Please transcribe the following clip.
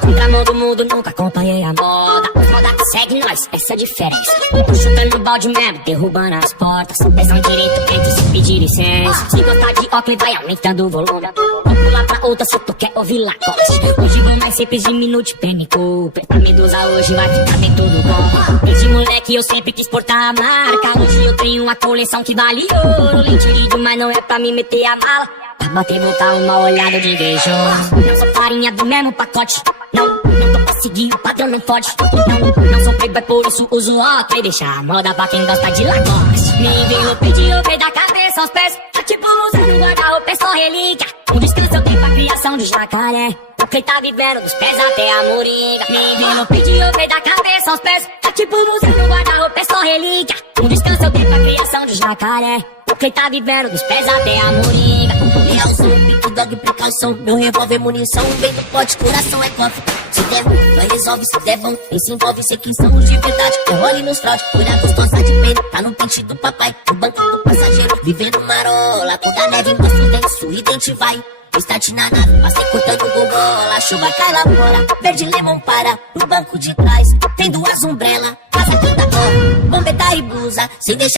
Contramão do mundo, nunca acompanhei a moda. Os moda que segue nós, essa é a diferença. Chutando balde mesmo, derrubando as portas. Pensam direito antes de pedir licença. Se gostar de óculos, vai aumentando o volume. Vou pular pra outra se tu quer ouvir Lacoste. Hoje vou mais simples, diminute Penny Cooper. Pra Medusa hoje vai ficar bem tudo bom. Desde moleque eu sempre quis portar a marca. Hoje eu tenho uma coleção que vale ouro. Lentilho, mas não é pra me meter a mala. Pra bater, botar uma olhada de beijo. Não sou farinha do mesmo pacote. Não tô pra seguir, o padrão não pode. Não sou playboy, por isso uso óculos. E deixa a moda pra quem gosta de Lacoste. Me envelope de ouvir da cabeça aos pés. Tá tipo usando guarda-roupa, é só relíquia. Um descanso eu tenho pra criação de jacaré. O que tá vivendo dos pés até a moringa. Me envelope de ouvir da cabeça aos pés. Tá tipo usando guarda-roupa, é só relíquia. Um descanso eu tenho pra criação de jacaré. O que tá vivendo dos pés até a moringa. Realzão, pique dog, precaução. Meu revólver, munição, vem do pote, coração é cofre. Se der ruim, nós resolve, se der vão. Quem se envolve, sei quem são os de verdade. Role nos fraude, olha gostosa de pena. Tá no pente do papai, no banco do passageiro. Vivendo marola, toda a neve mostra o dente, sorridente vai. Start na nave, passei cortando gogola. Chuva cai lá fora, verde limão para. No banco de trás, tem duas umbrella. Casa toda cor, bombeta e blusa, sem deixar